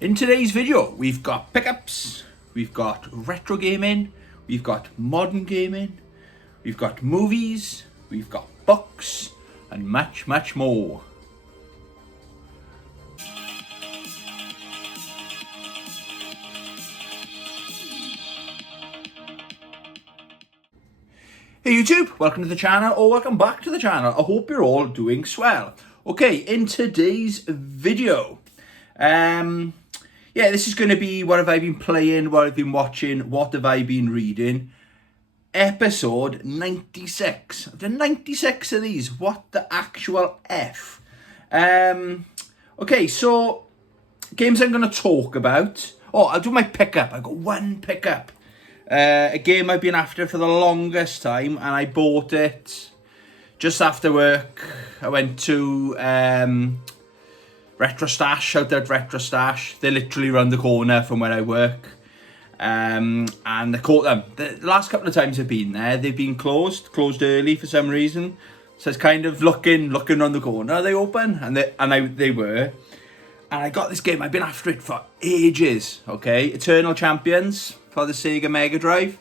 In today's video, we've got pickups, we've got retro gaming, we've got modern gaming, we've got movies, we've got books, and much, much more. Hey YouTube, welcome to the channel, or welcome back to the channel. I hope you're all doing swell. Okay, in today's video, this is going to be what have I been playing, what I've been watching, what have I been reading. Episode 96. I've done 96 of these. What the actual F? Okay, so games I'm going to talk about. Oh, I'll do my pickup. I've got one pickup. A game I've been after for the longest time, and I bought it just after work. I went to Retro Stash, shout out Retro Stash. They're literally around the corner from where I work. And I caught them. The last couple of times I've been there, they've been closed early for some reason. So it's kind of looking around the corner. Are they open? And they were. And I got this game. I've been after it for ages. Okay, Eternal Champions for the Sega Mega Drive.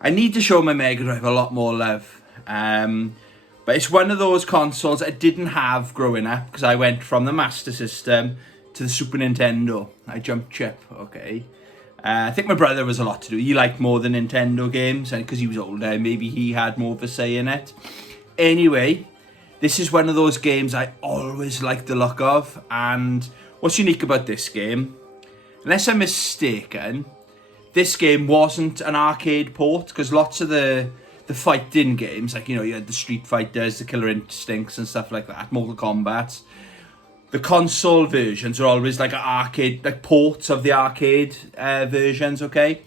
I need to show my Mega Drive a lot more love. But it's one of those consoles I didn't have growing up because I went from the Master System to the Super Nintendo. I jumped ship, okay. I think my brother was a lot to do. He liked more the Nintendo games, and because he was older, maybe he had more of a say in it. Anyway, this is one of those games I always liked the look of, and what's unique about this game, unless I'm mistaken, this game wasn't an arcade port, because lots of the fighting games, like, you know, you had the Street Fighters, the Killer Instincts and stuff like that, Mortal Kombat, the console versions are always like arcade, like ports of the arcade versions, okay?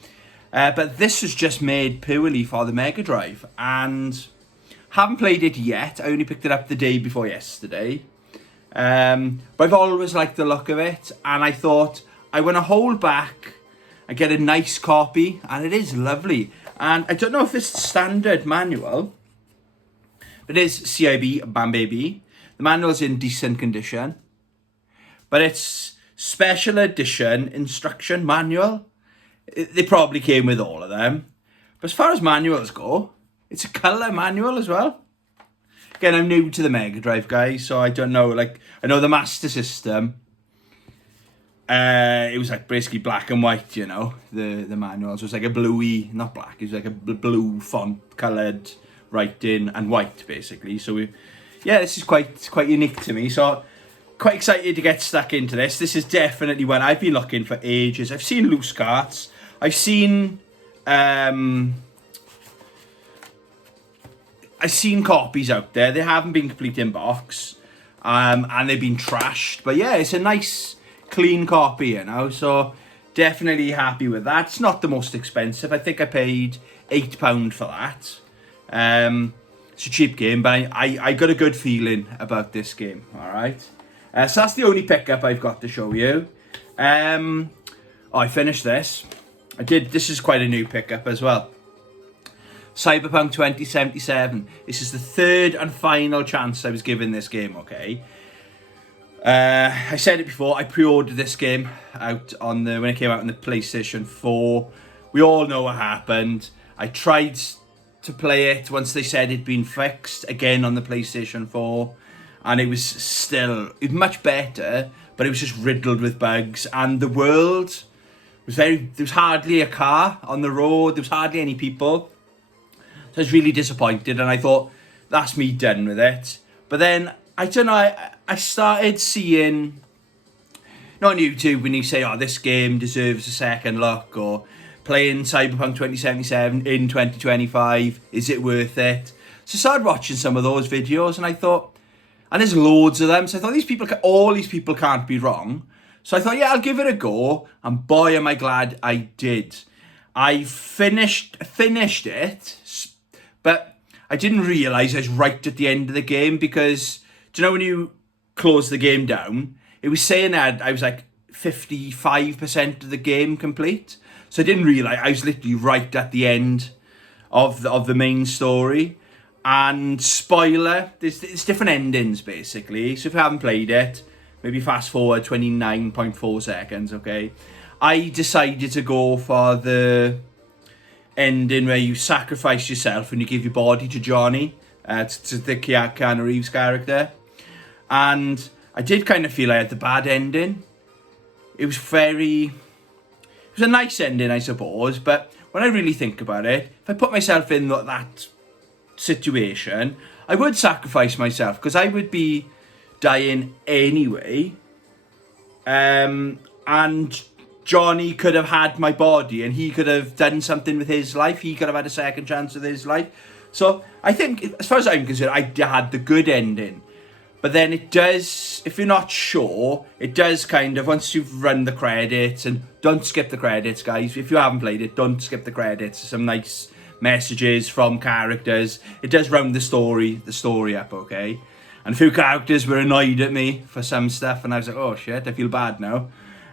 But this was just made purely for the Mega Drive, and haven't played it yet. I only picked it up the day before yesterday. But I've always liked the look of it, and I thought I want to hold back and get a nice copy, and it is lovely. And I don't know if it's standard manual, but it is CIB, bam baby. The manual's in decent condition, but it's special edition instruction manual. They probably came with all of them. But as far as manuals go, it's a colour manual as well. Again, I'm new to the Mega Drive, guys, so I don't know. Like, I know the Master System. It was like basically black and white, you know, the manuals. It was like a bluey, not black, it was like a blue font coloured writing and white, basically. So this is quite unique to me. So quite excited to get stuck into this. This is definitely one I've been looking for ages. I've seen loose carts. I've seen copies out there. They haven't been complete in box, and they've been trashed. But yeah, it's a nice clean copy, you know, so definitely happy with that. It's not the most expensive. I think I paid £8 for that. It's a cheap game, but I got a good feeling about this game. All right, so that's the only pickup I've got to show you. I finished this. This is quite a new pickup as well. Cyberpunk 2077. This is the third and final chance I was given this game, okay? I said it before, I pre-ordered this game out when it came out on the PlayStation 4. We all know what happened. I tried to play it once they said it'd been fixed again on the PlayStation 4, and it was much better, but it was just riddled with bugs, and the world was there was hardly a car on the road, there was hardly any people. So I was really disappointed, and I thought, that's me done with it. But then, I don't know, I started seeing, not on YouTube, when you say, oh, this game deserves a second look, or playing Cyberpunk 2077 in 2025, is it worth it? So I started watching some of those videos, and I thought, and there's loads of them, so I thought all these people can't be wrong. So I thought, yeah, I'll give it a go, and boy, am I glad I did. I finished it, but I didn't realise I was right at the end of the game, because, do you know when you close the game down, it was saying that I was like 55% of the game complete. So I didn't realise I was literally right at the end of the main story. And spoiler, there's different endings basically. So if you haven't played it, maybe fast forward 29.4 seconds, okay? I decided to go for the ending where you sacrifice yourself and you give your body to Johnny, to the Keanu Reeves character. And I did kind of feel I had the bad ending. It was a nice ending, I suppose, but when I really think about it, if I put myself in that situation, I would sacrifice myself, because I would be dying anyway. And Johnny could have had my body and he could have done something with his life. He could have had a second chance with his life. So I think, as far as I'm concerned, I had the good ending. But then it does, if you're not sure, it does kind of, once you've run the credits, and don't skip the credits, guys. If you haven't played it, don't skip the credits. Some nice messages from characters. It does round the story up, okay? And a few characters were annoyed at me for some stuff, and I was like, oh shit, I feel bad now.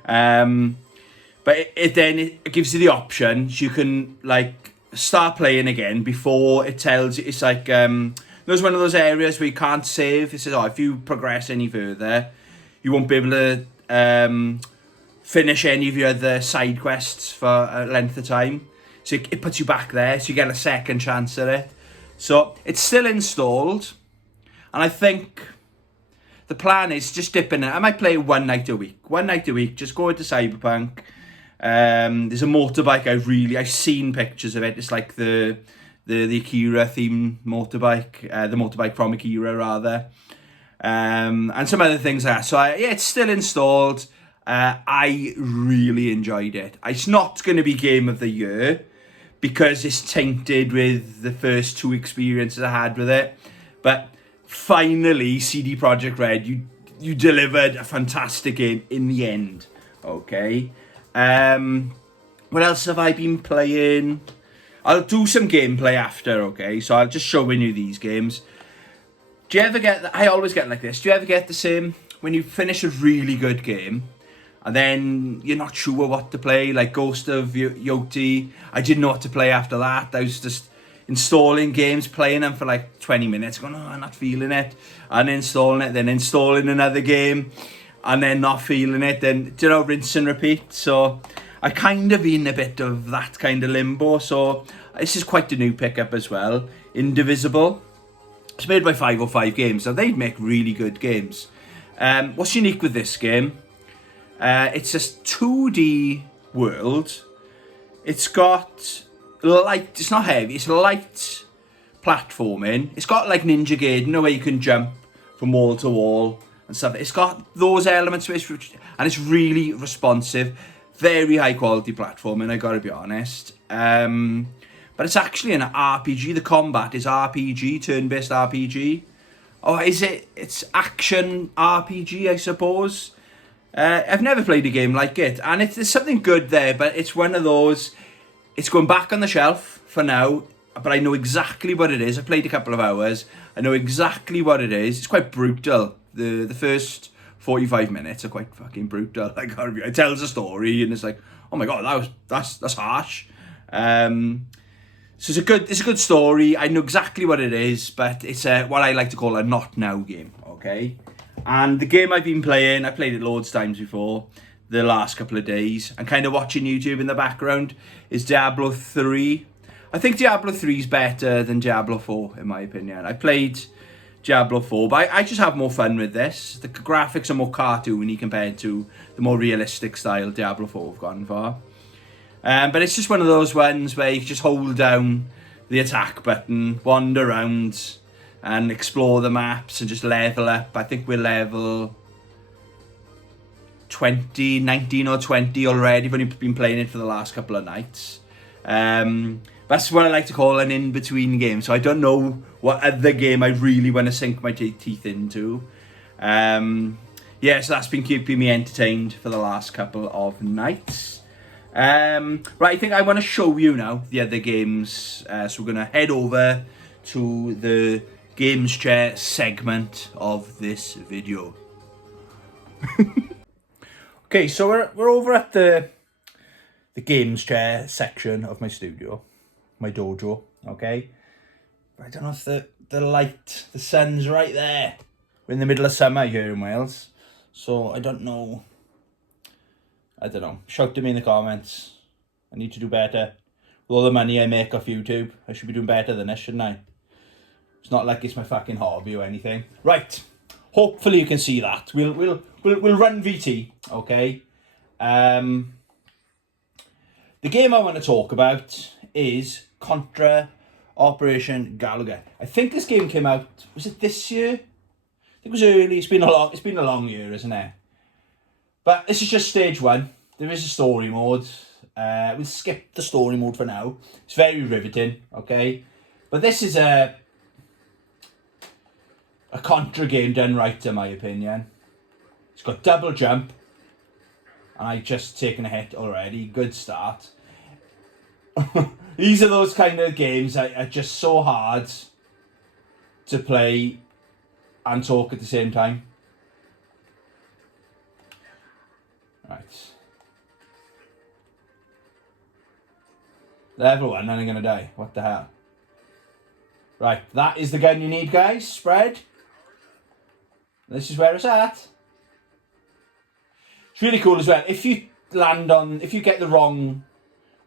But it gives you the options. You can, like, start playing again before it tells you. It's like, there's one of those areas where you can't save. It says, oh, if you progress any further, you won't be able to finish any of your other side quests for a length of time. So it puts you back there, so you get a second chance at it. So it's still installed, and I think the plan is just dip in it. I might play one night a week. One night a week, just go into Cyberpunk. There's a motorbike I've seen pictures of it. It's like the Akira themed motorbike, the motorbike from Akira rather, and some other things like that. So it's still installed. I really enjoyed it. It's not going to be game of the year because it's tainted with the first two experiences I had with it, but finally CD Projekt Red, you delivered a fantastic game in the end. Okay, what else have I been playing? I'll do some gameplay after, okay? So I'll just showing you these games. Do you ever get... I always get like this. Do you ever get the same... When you finish a really good game, and then you're not sure what to play, like Ghost of Yoti. I didn't know what to play after that. I was just installing games, playing them for like 20 minutes, going, oh, I'm not feeling it. And installing it, then installing another game, and then not feeling it. Then, rinse and repeat. So I kind of been a bit of that kind of limbo. So this is quite a new pickup as well. Indivisible. It's made by 505 Games. So they make really good games. What's unique with this game? It's a 2D world. It's got light. It's not heavy. It's light platforming. It's got like Ninja Gaiden, where you can jump from wall to wall and stuff. It's got those elements, and it's really responsive. Very high quality platforming, I gotta be honest. But it's actually an RPG. The combat is RPG, turn-based RPG. Or is it? It's action RPG, I suppose. I've never played a game like it, and there's something good there, but it's one of those. It's going back on the shelf for now, but I know exactly what it is. I played a couple of hours. I know exactly what it is. It's quite brutal. The first 45 minutes are quite fucking brutal. Like, it tells a story, and it's like, oh my god, that's harsh. So it's a good story. I know exactly what it is, but it's what I like to call a not now game. Okay, and the game I've been playing, I played it loads of times before. The last couple of days, and kind of watching YouTube in the background, is Diablo 3. I think Diablo 3 is better than Diablo 4 in my opinion. I played Diablo 4, but I just have more fun with this. The graphics are more cartoony compared to the more realistic style Diablo 4 have gone for. But it's just one of those ones where you just hold down the attack button, wander around, and explore the maps and just level up. I think we're level 19 or 20 already. I've only been playing it for the last couple of nights. That's what I like to call an in-between game. So I don't know what other game I really want to sink my teeth into. So that's been keeping me entertained for the last couple of nights. Right, I think I want to show you now the other games. So we're going to head over to the Games Chair segment of this video. Okay, so we're over at the Games Chair section of my studio, my dojo, okay? I don't know if the light, the sun's right there. We're in the middle of summer here in Wales. So I don't know. Shout to me in the comments. I need to do better. With all the money I make off YouTube, I should be doing better than this, shouldn't I? It's not like it's my fucking hobby or anything. Right. Hopefully you can see that. We'll run VT, okay? The game I want to talk about is Contra Operation Galuga. I think this game came out, was it this year? I think it was early. It's been a long year, isn't it? But this is just stage 1. There is a story mode. We'll skip the story mode for now. It's very riveting, okay? But this is a Contra game done right, in my opinion. It's got double jump. And I just taken a hit already. Good start. These are those kind of games that are just so hard to play and talk at the same time. Right. Level 1 and I'm going to die. What the hell? Right, that is the gun you need, guys. Spread. This is where it's at. It's really cool as well. If you get the wrong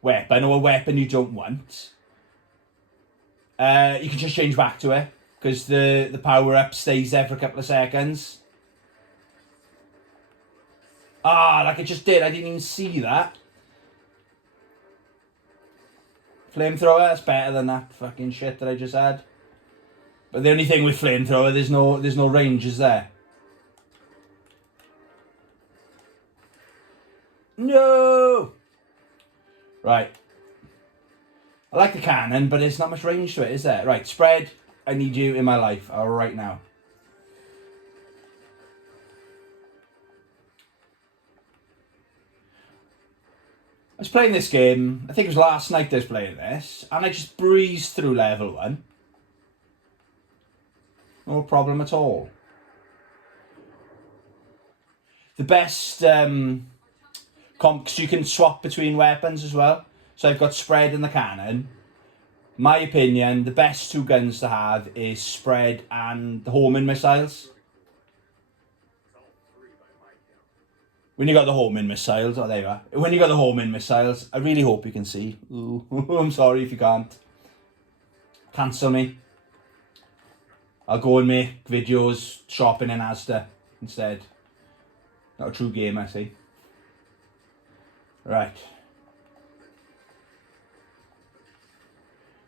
weapon or a weapon you don't want, you can just change back to it because the power-up stays there for a couple of seconds. Like I just did. I didn't even see that. Flamethrower, that's better than that fucking shit that I just had. But the only thing with flamethrower, there's no range, is there? No! Right. I like the cannon, but there's not much range to it, is there? Right, Spread, I need you in my life right now. I was playing this game, I think it was last night I was playing this, and I just breezed through level 1. No problem at all. The best comps, you can swap between weapons as well. So I've got Spread and the cannon. My opinion, the best 2 guns to have is Spread and the homing missiles. When you got the homing missiles, oh there you are. When you got the homing missiles, I really hope you can see. Ooh, I'm sorry if you can't. Cancel me. I'll go and make videos shopping in Asda instead. Not a true gamer, see. Right.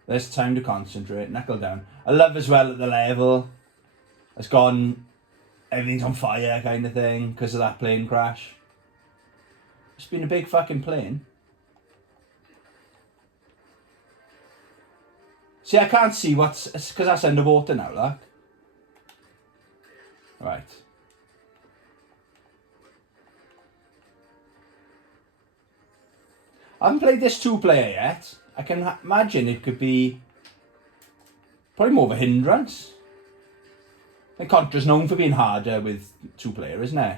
There's time to concentrate. Knuckle down. I love as well that the level has gone, everything's on fire kind of thing because of that plane crash. It's been a big fucking plane. See, I can't see it's because that's underwater now, look. Right. I haven't played this 2-player yet. I can imagine it could be probably more of a hindrance. I think Contra's known for being harder with 2-player, isn't it?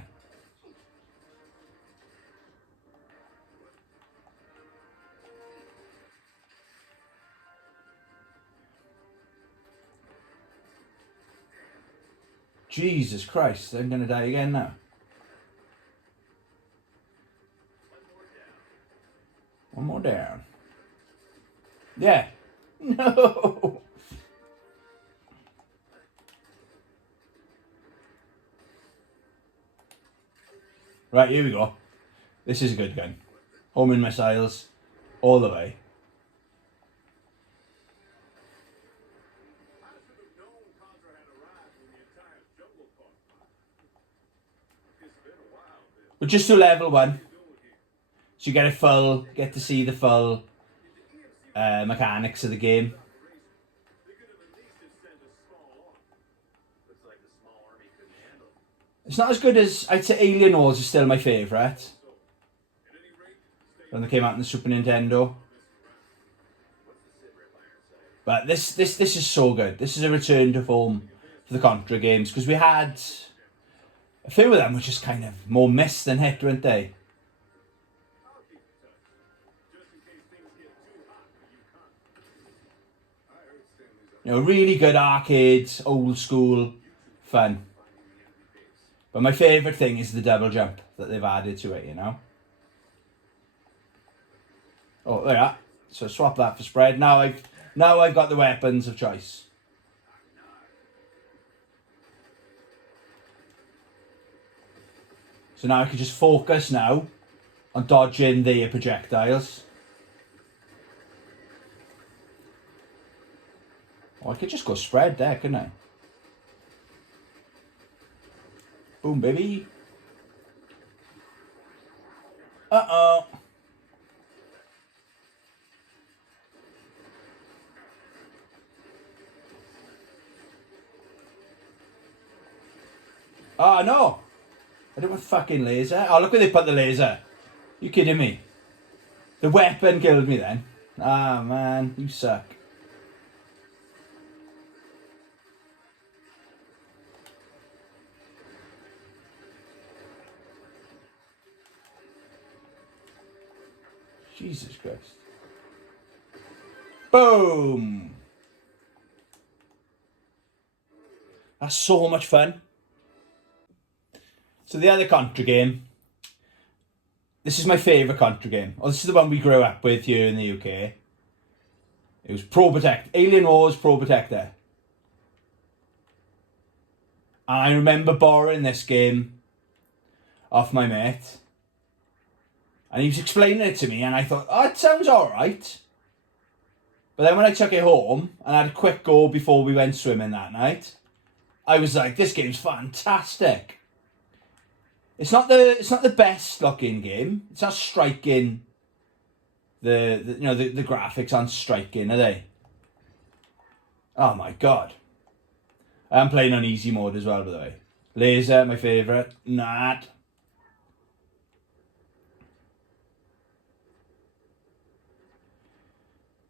Jesus Christ, I'm going to die again now. One more down. Yeah. No. Right, here we go. This is a good gun. Homing missiles all the way. But just to level 1. So you get to see the full mechanics of the game. It's not as good as, I'd say Alien Wars is still my favourite. When they came out on the Super Nintendo. But this is so good. This is a return to form for the Contra games. Because we had a few of them were just kind of more miss than hit, weren't they? You know, really good arcades, old school fun. But my favourite thing is the double jump that they've added to it, you know. Oh, there you are. So swap that for spread. Now I've got the weapons of choice. So now I can just focus now on dodging the projectiles. Oh, I could just go spread there, couldn't I? Boom, baby. Uh-oh. Oh, no. I don't want fucking laser. Oh, look where they put the laser. You kidding me? The weapon killed me then. Ah, man. You suck. Jesus Christ. Boom! That's so much fun. So the other Contra game. This is my favourite Contra game. Oh, this is the one we grew up with here in the UK. It was Pro Protect. Alien Wars Pro Protector. And I remember borrowing this game off my mate. And he was explaining it to me, and I thought, oh, it sounds alright. But then when I took it home, and I had a quick go before we went swimming that night, I was like, this game's fantastic. It's not the best looking game. It's not striking. The graphics aren't striking, are they? Oh my god. I'm playing on easy mode as well, by the way. Laser, my favourite. Not.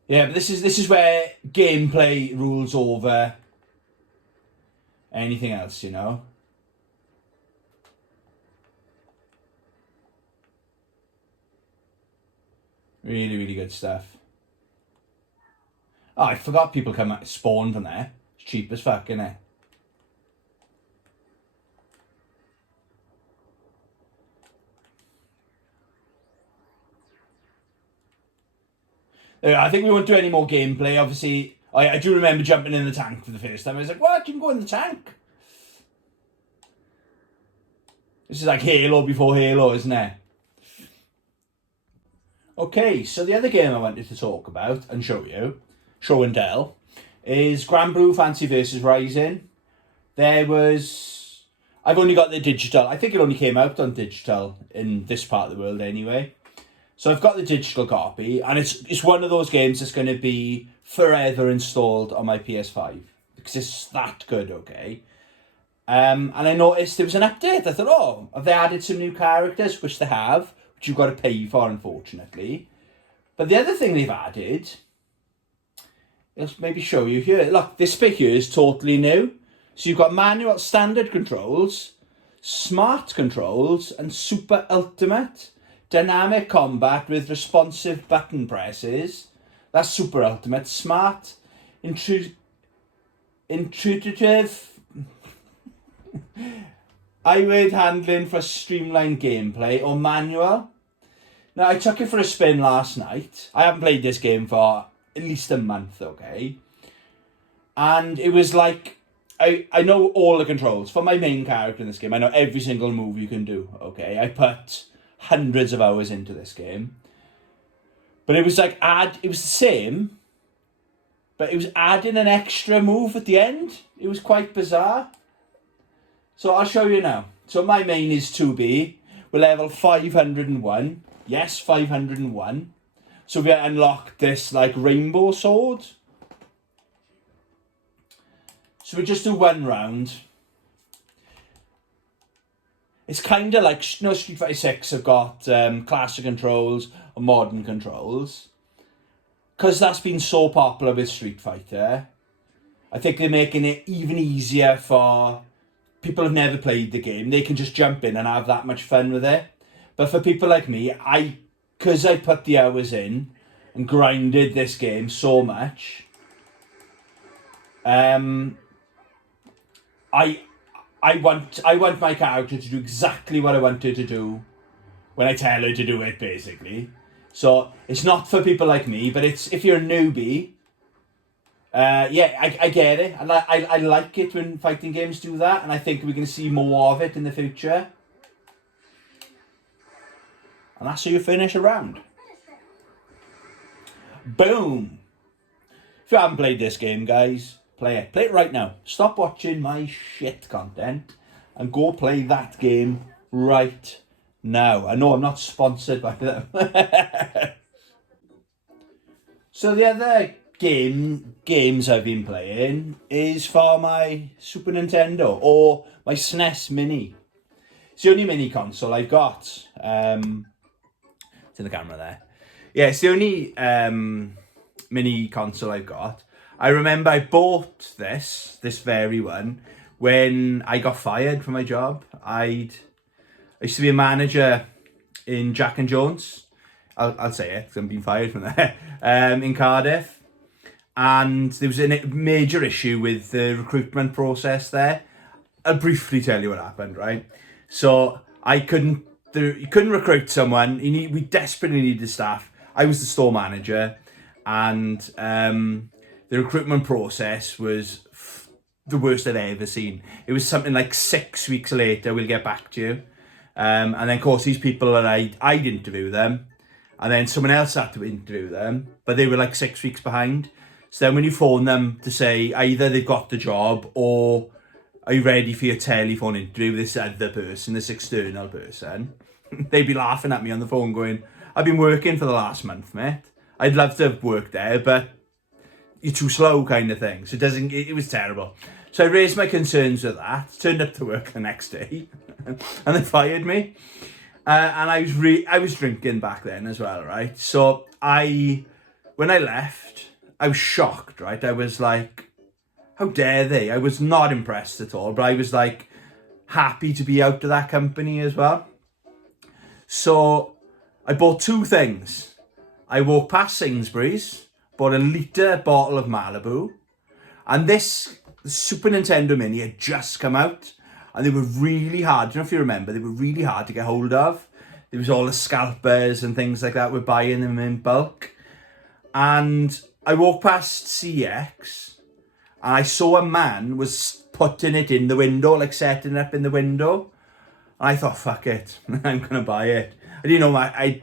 Yeah, but this is where gameplay rules over anything else, you know. Really, really good stuff. Oh, I forgot people spawn from there. It's cheap as fuck, isn't it? I think we won't do any more gameplay. Obviously, I do remember jumping in the tank for the first time. I was like, what? You can go in the tank? This is like Halo before Halo, isn't it? Okay, so the other game I wanted to talk about and show and tell, is Granblue Fantasy vs Rising. I've only got the digital. I think it only came out on digital in this part of the world anyway. So I've got the digital copy, and it's one of those games that's going to be forever installed on my PS5 because it's that good, okay? And I noticed there was an update. I thought, oh, have they added some new characters? Which they have, which you've got to pay for, unfortunately. But the other thing they've added, I'll maybe show you here. Look, this bit here is totally new. So you've got manual standard controls, smart controls, and super ultimate. Dynamic combat with responsive button presses. That's super ultimate. Smart, intuitive eyeward handling for streamlined gameplay, or manual. Now, I took it for a spin last night. I haven't played this game for at least a month, okay? And it was like, I know all the controls. For my main character in this game, I know every single move you can do, okay? I put hundreds of hours into this game. But it was like, it was the same, but it was adding an extra move at the end. It was quite bizarre. So I'll show you now. So my main is 2B. We're level 501. Yes, 501. So we unlocked this like rainbow sword. So we just do one round. It's kind of like, Street Fighter 6 have got classic controls or modern controls. Because that's been so popular with Street Fighter, I think they're making it even easier for people who've never played the game. They can just jump in and have that much fun with it. But for people like me, because I put the hours in and grinded this game so much, I I want my character to do exactly what I want her to do when I tell her to do it, basically. So it's not for people like me, but it's if you're a newbie. Yeah, I get it. I like it when fighting games do that, and I think we're going to see more of it in the future. And that's how you finish a round. Boom! If you haven't played this game, guys, play it. Play it right now. Stop watching my shit content and go play that game right now. I know I'm not sponsored by them. So the other games I've been playing is for my Super Nintendo or my SNES Mini. It's the only mini console I've got. It's in the camera there. Yeah, it's the only mini console I've got. I remember I bought this very one, when I got fired from my job. I used to be a manager in Jack and Jones. I'll say it because I'm being fired from there. In Cardiff. And there was a major issue with the recruitment process there. I'll briefly tell you what happened, right? So you couldn't recruit someone. We desperately needed staff. I was the store manager, and the recruitment process was the worst I'd ever seen. It was something like 6 weeks later, we'll get back to you. And then, of course, these people that I'd interview them, and then someone else had to interview them, but they were like 6 weeks behind. So then when you phone them to say either they've got the job or are you ready for your telephone interview with this other person, this external person, they'd be laughing at me on the phone going, I've been working for the last month, mate. I'd love to have worked there, but you're too slow, kind of thing. So it was terrible. So I raised my concerns with that, turned up to work the next day, and they fired me. And I was drinking back then as well, right? So when I left, I was shocked, right? I was like, how dare they? I was not impressed at all, but I was like happy to be out of that company as well. So I bought two things. I walked past Sainsbury's, bought a litre bottle of Malibu, and this Super Nintendo Mini had just come out, and they were really hard. I don't know if you remember, they were really hard to get hold of. There was all the scalpers and things like that. We're buying them in bulk. And I walked past CX, and I saw a man was putting it in the window, like setting it up in the window. And I thought, fuck it, I'm going to buy it. I didn't know,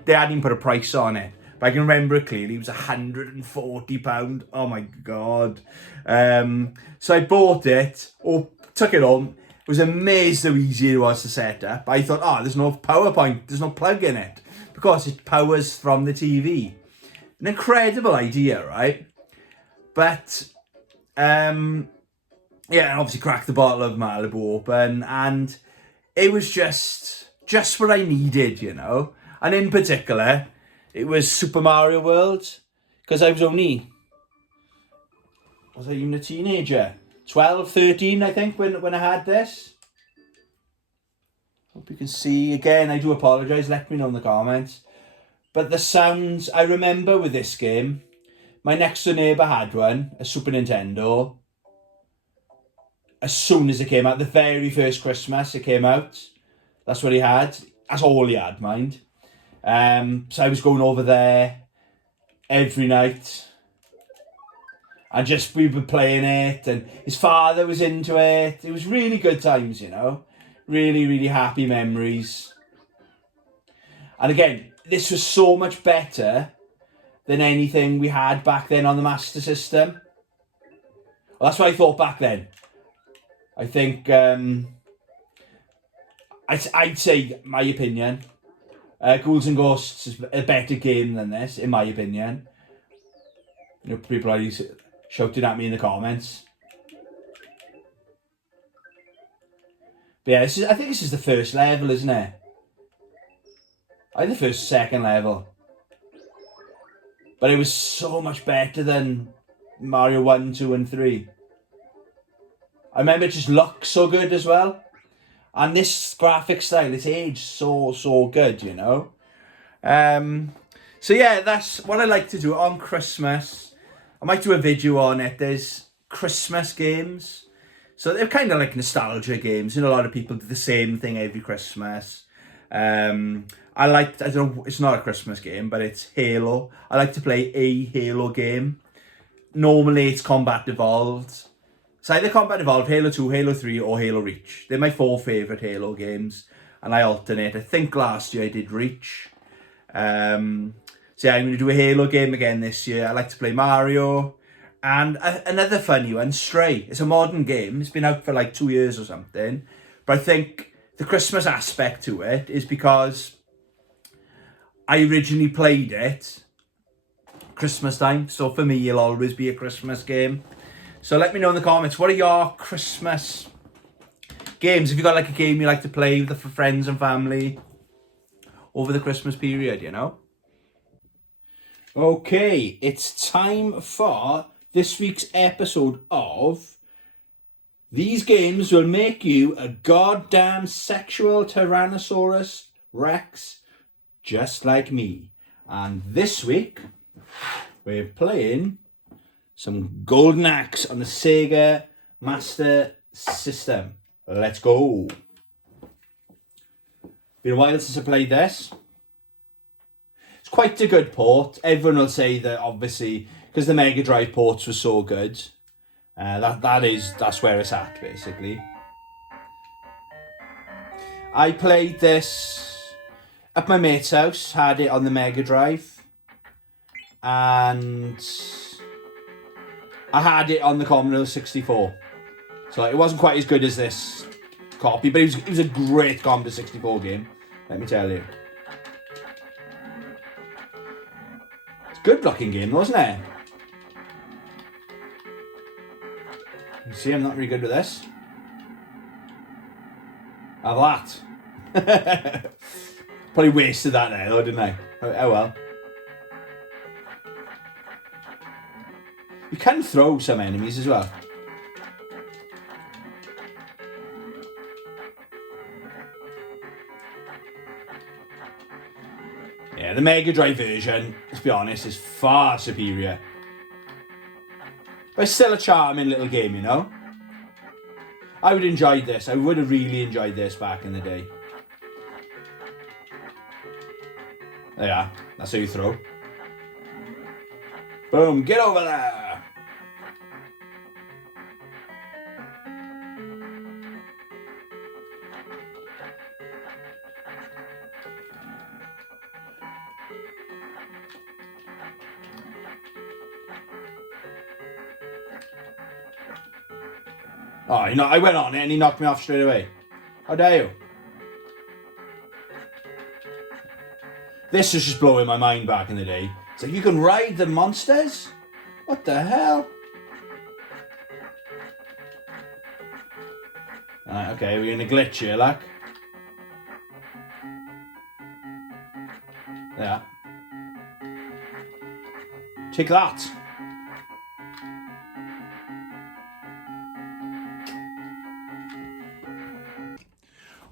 they hadn't even put a price on it. But I can remember it clearly. It was £140. Oh my God. So I bought it, or took it home. Was amazed how easy it was to set up. I thought, there's no PowerPoint, there's no plug in it, because it powers from the TV. An incredible idea, right? But, obviously cracked the bottle of Malibu open, and it was just what I needed, you know? And in particular, it was Super Mario World, because I was even a teenager? 12, 13, I think, when I had this. Hope you can see. Again, I do apologise. Let me know in the comments. But the sounds I remember with this game, my next door neighbour had one, a Super Nintendo. As soon as it came out, the very first Christmas it came out, that's what he had. That's all he had, mind. So I was going over there every night. And we were playing it, and his father was into it. It was really good times, you know. Really, really happy memories. And again, this was so much better than anything we had back then on the Master System. Well, that's what I thought back then. I think, I'd say, my opinion, Ghouls and Ghosts is a better game than this, in my opinion. You know, people are shouting at me in the comments. But yeah, I think this is the first level, isn't it? The first, second level. But it was so much better than Mario 1, 2 and 3. I remember it just looked so good as well. And this graphic style, it's aged so good, you know. So yeah, that's what I like to do on Christmas. I might do a video on it. There's Christmas games. So they're kind of like nostalgia games. You know, a lot of people do the same thing every Christmas. I don't know, it's not a Christmas game, but it's Halo. I like to play a Halo game. Normally it's Combat Evolved. It's either Combat Evolved, Halo 2, Halo 3, or Halo Reach. They're my 4 favourite Halo games, and I alternate. I think last year I did Reach. So yeah, I'm going to do a Halo game again this year. I like to play Mario. And another funny one, Stray. It's a modern game. It's been out for like 2 years or something. But I think the Christmas aspect to it is because I originally played it Christmas time. So for me, it'll always be a Christmas game. So let me know in the comments, what are your Christmas games? Have you got like a game you like to play with for friends and family over the Christmas period, you know? Okay, it's time for this week's episode of These Games Will Make You a Goddamn Sexual Tyrannosaurus Rex Just Like Me. And this week, we're playing some Golden Axe on the Sega Master System. Let's go. Been a while since I played this. It's quite a good port. Everyone will say that obviously because the Mega Drive ports were so good. That's where it's at basically. I played this at my mate's house. Had it on the Mega Drive, and I had it on the Commodore 64. So it wasn't quite as good as this copy, but it was a great Commodore 64 game, let me tell you. It's a good looking game, wasn't it? You see, I'm not really good with this. Have that. Probably wasted that there though, didn't I? Oh well. You can throw some enemies as well. Yeah, the Mega Drive version, to be honest, is far superior. But it's still a charming little game, you know? I would have enjoyed this. I would have really enjoyed this back in the day. There you are. That's how you throw. Boom, get over there! Oh, you know, I went on it and he knocked me off straight away. How dare you? This was just blowing my mind back in the day. It's like, you can ride the monsters? What the hell? Alright, okay, we're gonna glitch here, like. There. Take that.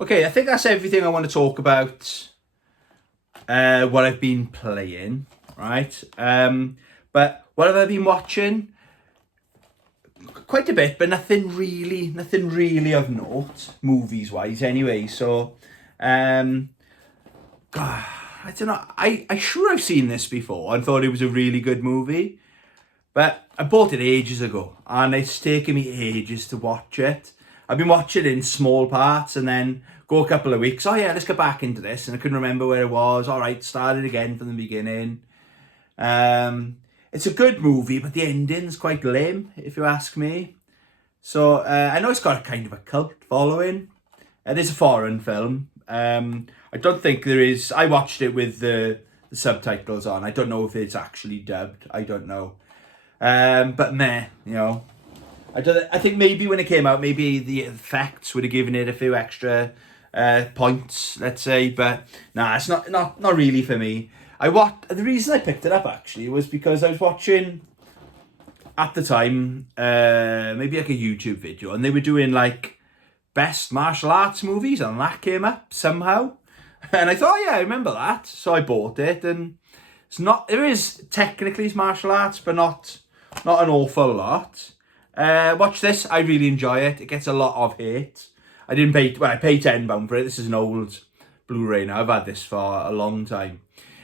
Okay, I think that's everything I want to talk about. What I've been playing, right? But what have I been watching? Quite a bit, but nothing really of note, movies-wise anyway. So, God, I don't know. I sure I've seen this before and thought it was a really good movie. But I bought it ages ago, and it's taken me ages to watch it. I've been watching it in small parts and then go a couple of weeks. Oh yeah, let's get back into this. And I couldn't remember where it was. All right, started again from the beginning. It's a good movie, but the ending's quite lame, if you ask me. So I know it's got a kind of a cult following. It is a foreign film. I don't think there is. I watched it with the subtitles on. I don't know if it's actually dubbed. I don't know. But meh, you know. I think maybe when it came out, maybe the effects would have given it a few extra points, let's say. But nah, it's not really for me. The reason I picked it up actually was because I was watching at the time maybe like a YouTube video, and they were doing like best martial arts movies, and that came up somehow, and I thought, oh, yeah, I remember that, so I bought it. And there is technically martial arts, but not an awful lot. Watch this. I really enjoy it. It gets a lot of hate. I didn't pay... Well, I paid £10 for it. This is an old Blu-ray now. I've had this for a long time.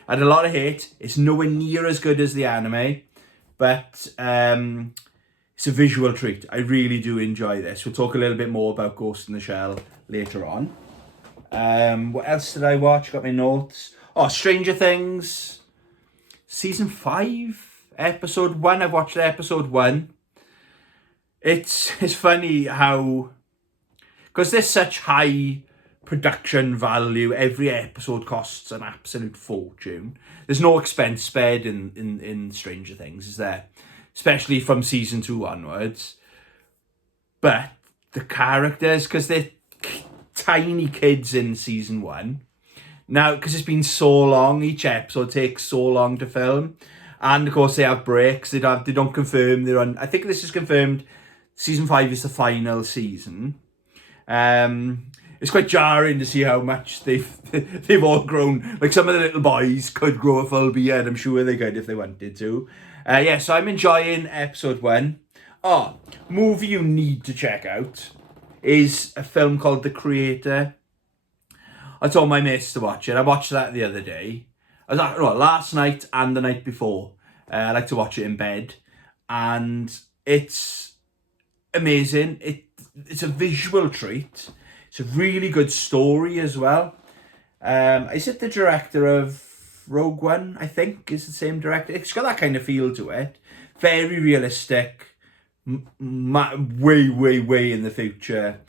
I had a lot of hate. It's nowhere near as good as the anime. But it's a visual treat. I really do enjoy this. We'll talk a little bit more about Ghost in the Shell later on. What else did I watch? Got my notes. Oh, Stranger Things. Season 5. Episode 1. I've watched episode 1. It's funny how... Because there's such high production value, every episode costs an absolute fortune. There's no expense spared in Stranger Things, is there? Especially from season 2 onwards. But the characters, because they're tiny kids in season 1. Now, because it's been so long, each episode takes so long to film. And of course they have breaks. They don't confirm they're on... I think this is confirmed. Season 5 is the final season. It's quite jarring to see how much they've all grown. Like, some of the little boys could grow a full beard. I'm sure they could if they wanted to. Yeah, so I'm enjoying episode 1. Oh, movie you need to check out is a film called The Creator. I told my mates to watch it. I watched that the other day. Last night and the night before. I like to watch it in bed. And it's amazing. It's a visual treat. It's a really good story as well. Is it the director of Rogue One, I think, is the same director? It's got that kind of feel to it. Very realistic. Way, way, way in the future.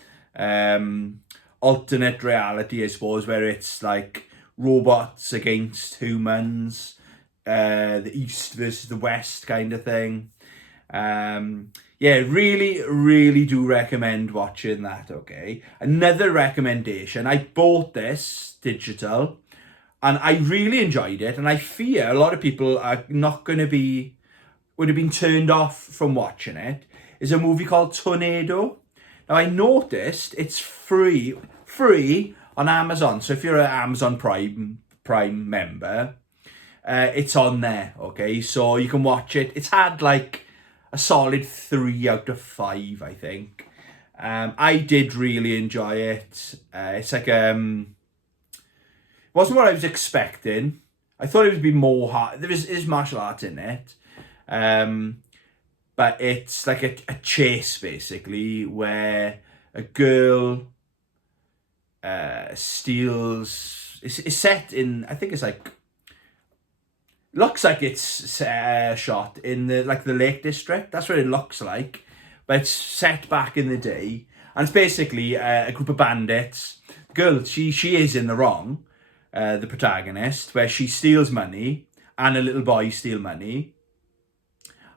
Alternate reality, I suppose, where it's like robots against humans. The East versus the West kind of thing. Yeah, really, really do recommend watching that, okay? Another recommendation, I bought this digital and I really enjoyed it, and I fear a lot of people are not going to be, would have been turned off from watching it, is a movie called Tornado. Now, I noticed it's free on Amazon, so if you're an Amazon Prime member, it's on there, okay? So you can watch it. It's had like a solid 3 out of 5, I think. I did really enjoy it. It's like it wasn't what I was expecting. I thought it would be more hard. There is martial arts in it, but it's like a chase basically, where a girl steals. It's set in, I think it's like, looks like it's shot in the Lake District. That's what it looks like, but it's set back in the day, and it's basically a group of bandits. The girl, she is in the wrong, the protagonist, where she steals money and a little boy steal money,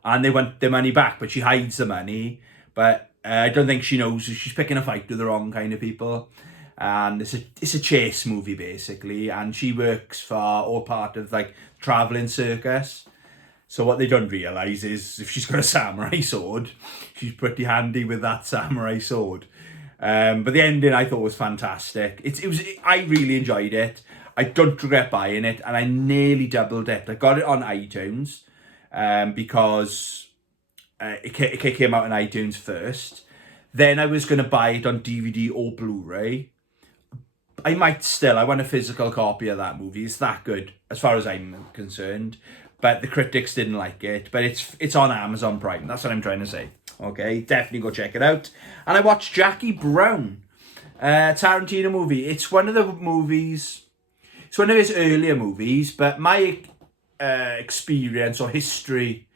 and they want their money back, but she hides the money. But I don't think she knows she's picking a fight with the wrong kind of people. And it's a chase movie basically, and she works for, or part of, like, travelling circus. So what they don't realise is if she's got a samurai sword, she's pretty handy with that samurai sword. But the ending I thought was fantastic. I really enjoyed it. I don't regret buying it, and I nearly doubled it. I got it on iTunes because it came out on iTunes first. Then I was going to buy it on DVD or Blu-ray. I want a physical copy of that movie. It's that good, as far as I'm concerned. But the critics didn't like it. But it's on Amazon Prime. That's what I'm trying to say. Okay, definitely go check it out. And I watched Jackie Brown, Tarantino movie. It's one of the movies. It's one of his earlier movies. But my experience or history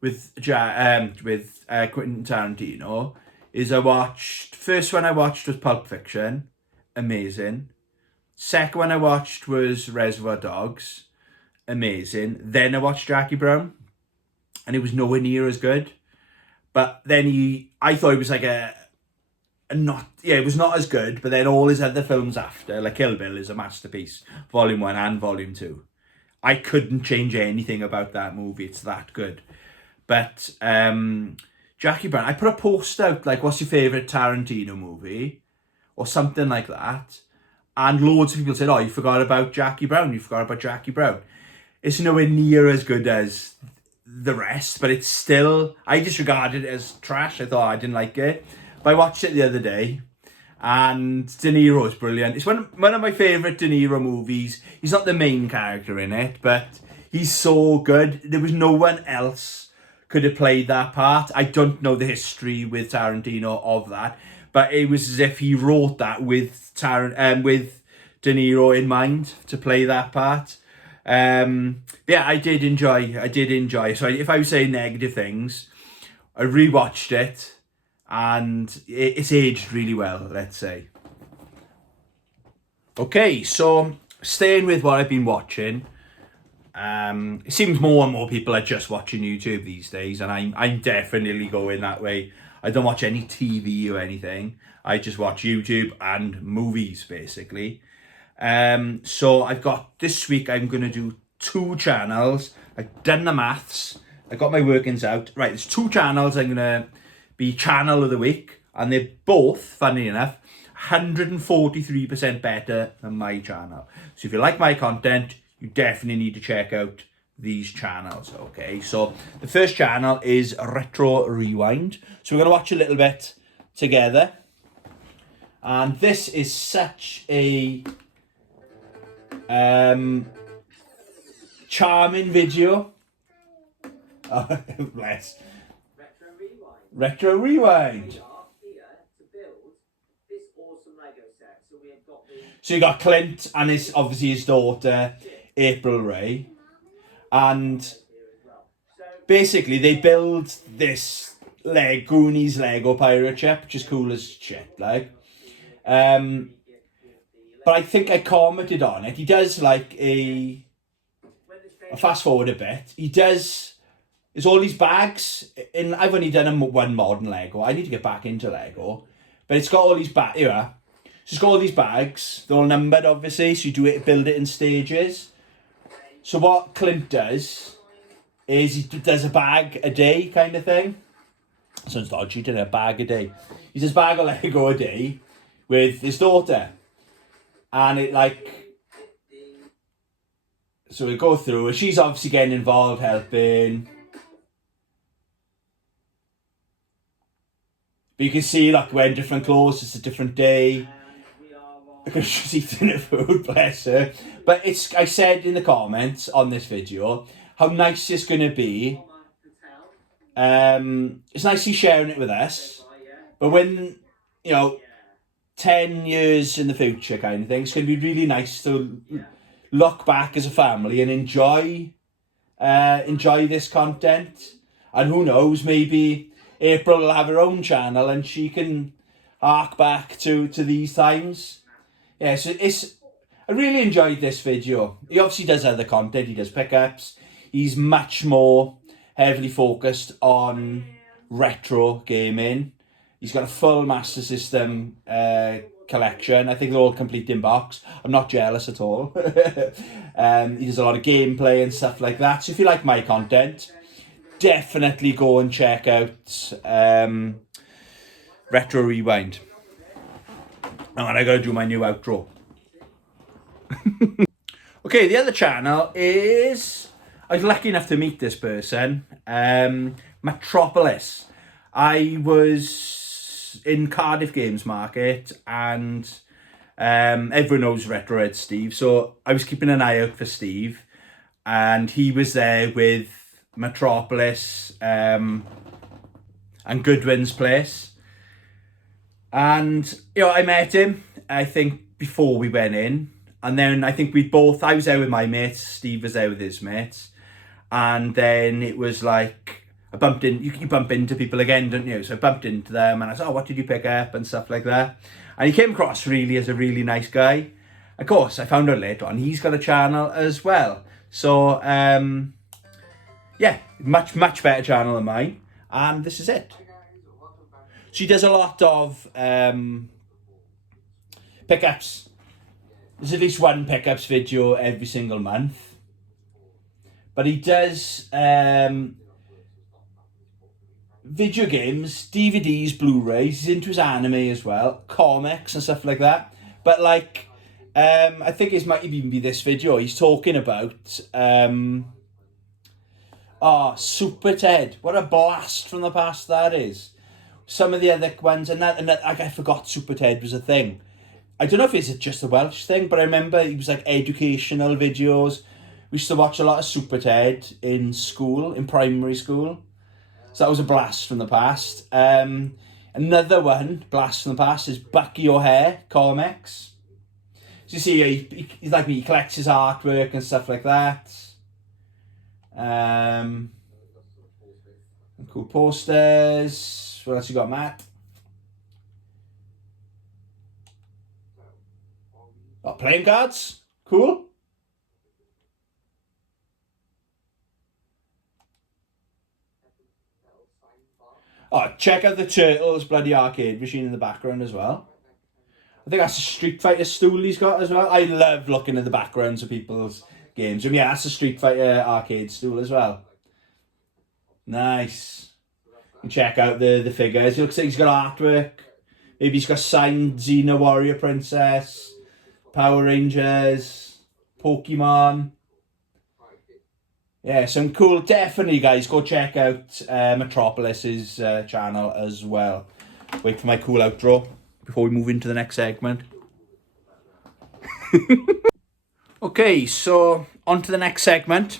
with Quentin Tarantino is first one I watched was Pulp Fiction. Amazing. Second one I watched was Reservoir Dogs. Amazing. Then I watched Jackie Brown, and it was nowhere near as good. But then I thought it was like it was not as good. But then all his other films after, like Kill Bill, is a masterpiece. Volume 1 and Volume 2. I couldn't change anything about that movie. It's that good. But Jackie Brown, I put a post out like, what's your favourite Tarantino movie? Or something like that. And loads of people said, oh, you forgot about Jackie Brown. You forgot about Jackie Brown. It's nowhere near as good as the rest, but it's still, I disregarded it as trash. I thought I didn't like it. But I watched it the other day, and De Niro is brilliant. It's one of my favourite De Niro movies. He's not the main character in it, but he's so good. There was no one else could have played that part. I don't know the history with Tarantino of that, but it was as if he wrote that with with De Niro in mind to play that part. Yeah, I did enjoy. So if I was saying negative things, I rewatched it, and it's aged really well, let's say. Okay, so staying with what I've been watching, it seems more and more people are just watching YouTube these days, and I'm definitely going that way. I don't watch any TV or anything. I just watch YouTube and movies, basically. So I've got, this week I'm going to do 2 channels. I've done the maths. I got my workings out. Right, there's 2 channels I'm going to be channel of the week. And they're both, funny enough, 143% better than my channel. So if you like my content, you definitely need to check out these channels. Okay, so the first channel is Retro Rewind. So we're going to watch a little bit together. And this is such a charming video. Oh, bless. Retro Rewind. So you got Clint and his, obviously his daughter April Ray, and basically they build this Goonies Lego pirate ship, which is cool as shit, like. But I think I commented on it. He does like a fast forward a bit. He does, there's all these bags, and I've only done one modern Lego. I need to get back into Lego, but it's got all these bags. Yeah, so it's got all these bags. They're all numbered, obviously. So you build it in stages. So what Clint does is he does a bag a day kind of thing. Sounds dodgy, doesn't it? A bag a day. He does a bag of Lego a day with his daughter. And it like, so we go through, and she's obviously getting involved, helping. But you can see like wearing different clothes, it's a different day. Because she's eating her food, bless her. But it's, I said in the comments on this video, how nice it's going to be. It's nice he's sharing it with us. But when, 10 years in the future kind of thing, it's going to be really nice to look back as a family and enjoy this content. And who knows, maybe April will have her own channel and she can hark back to these times. Yeah, so I really enjoyed this video. He obviously does other content, he does pickups. He's much more heavily focused on retro gaming. He's got a full Master System collection. I think they're all complete in box. I'm not jealous at all. He does a lot of gameplay and stuff like that. So if you like my content, definitely go and check out Retro Rewind. And I gotta do my new outro. Okay, the other channel is, I was lucky enough to meet this person, Metropolis. I was in Cardiff Games Market, and everyone knows Retrohead Steve, so I was keeping an eye out for Steve, and he was there with Metropolis and Goodwin's Place. And, I met him, I think, before we went in. And then I think I was there with my mates, Steve was there with his mates. And then it was like, you bump into people again, don't you? So I bumped into them and I said, oh, what did you pick up? And stuff like that. And he came across really as a really nice guy. Of course, I found out later on, he's got a channel as well. So, yeah, much, much better channel than mine. And this is it. She does a lot of pickups. There's at least one pickups video every single month. But he does video games, DVDs, Blu-rays. He's into his anime as well, comics and stuff like that. But like, I think it might even be this video. He's talking about Oh, Super Ted. What a blast from the past that is. Some of the other ones, and that like, I forgot Super Ted was a thing. I don't know if it's just a Welsh thing, but I remember it was like educational videos. We used to watch a lot of Super Ted in school, in primary school. So that was a blast from the past. Another one, blast from the past, is Bucky O'Hare comics. So you see, he's like me, he collects his artwork and stuff like that. Cool posters. What else you got, Matt? Oh, playing cards. Cool. Oh, check out the Turtles bloody arcade machine in the background as well. I think that's a Street Fighter stool he's got as well. I love looking at the backgrounds of people's games. And yeah, that's a Street Fighter arcade stool as well. Nice. And check out the figures. He looks like he's got artwork. Maybe he's got signed Xena Warrior Princess, Power Rangers, Pokemon. Yeah, some cool. Definitely, guys, go check out Metropolis's channel as well. Wait for my cool outro before we move into the next segment. Okay, so on to the next segment.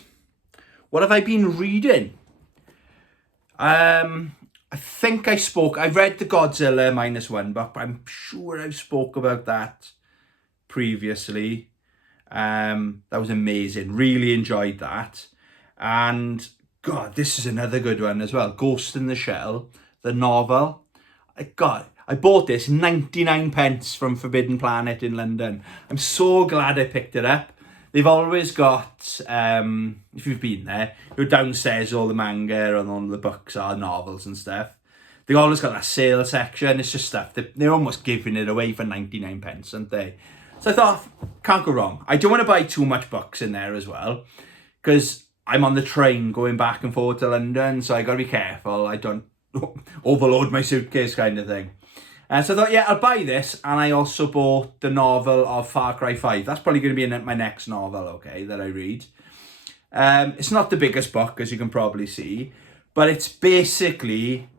What have I been reading? I think I read the Godzilla -1 book, but I'm sure I spoke about that previously. That was amazing. Really enjoyed that. And God, this is another good one as well. Ghost in the Shell, the novel. I bought this 99 pence from Forbidden Planet in London. I'm so glad I picked it up. They've always got, if you've been there, you're downstairs, all the manga and all the books are novels and stuff. They've always got that sale section. It's just stuff that they're almost giving it away for 99 pence, aren't they? So I thought, can't go wrong. I don't want to buy too much books in there as well, because I'm on the train going back and forth to London, so I got to be careful. I don't overload my suitcase kind of thing. So I thought, yeah, I'll buy this. And I also bought the novel of Far Cry 5. That's probably going to be my next novel, okay, that I read. It's not the biggest book, as you can probably see, but it's basically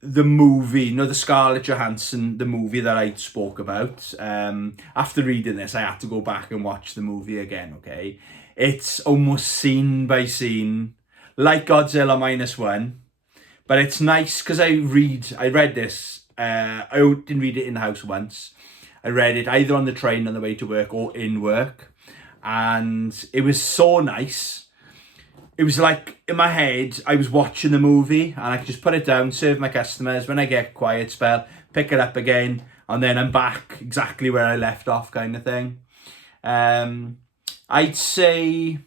the movie, the Scarlett Johansson, the movie that I spoke about. After reading this, I had to go back and watch the movie again, okay? It's almost scene by scene, like Godzilla -1, but it's nice because I read this. I didn't read it in the house once. I read it either on the train on the way to work or in work. And it was so nice. It was like, in my head, I was watching the movie and I could just put it down, serve my customers. When I get a quiet spell, pick it up again. And then I'm back exactly where I left off kind of thing. I'd say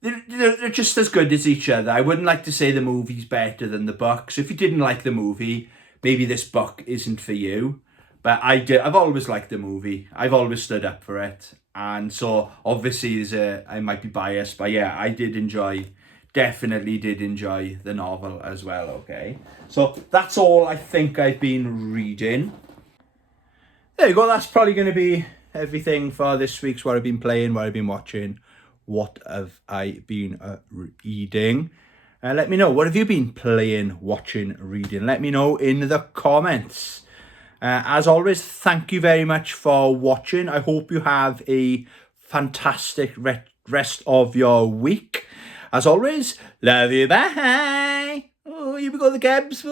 they're just as good as each other. I wouldn't like to say the movie's better than the book. So if you didn't like the movie, maybe this book isn't for you. But I've always liked the movie. I've always stood up for it. And so obviously I might be biased, but yeah, definitely did enjoy the novel as well, okay? So that's all I think I've been reading. There you go, that's probably going to be everything for this week's what I've been playing, what I've been watching. What have I been reading? Let me know. What have you been playing, watching, reading? Let me know in the comments. As always, thank you very much for watching. I hope you have a fantastic rest of your week. As always, love you. Bye. Oh, you got the cabs.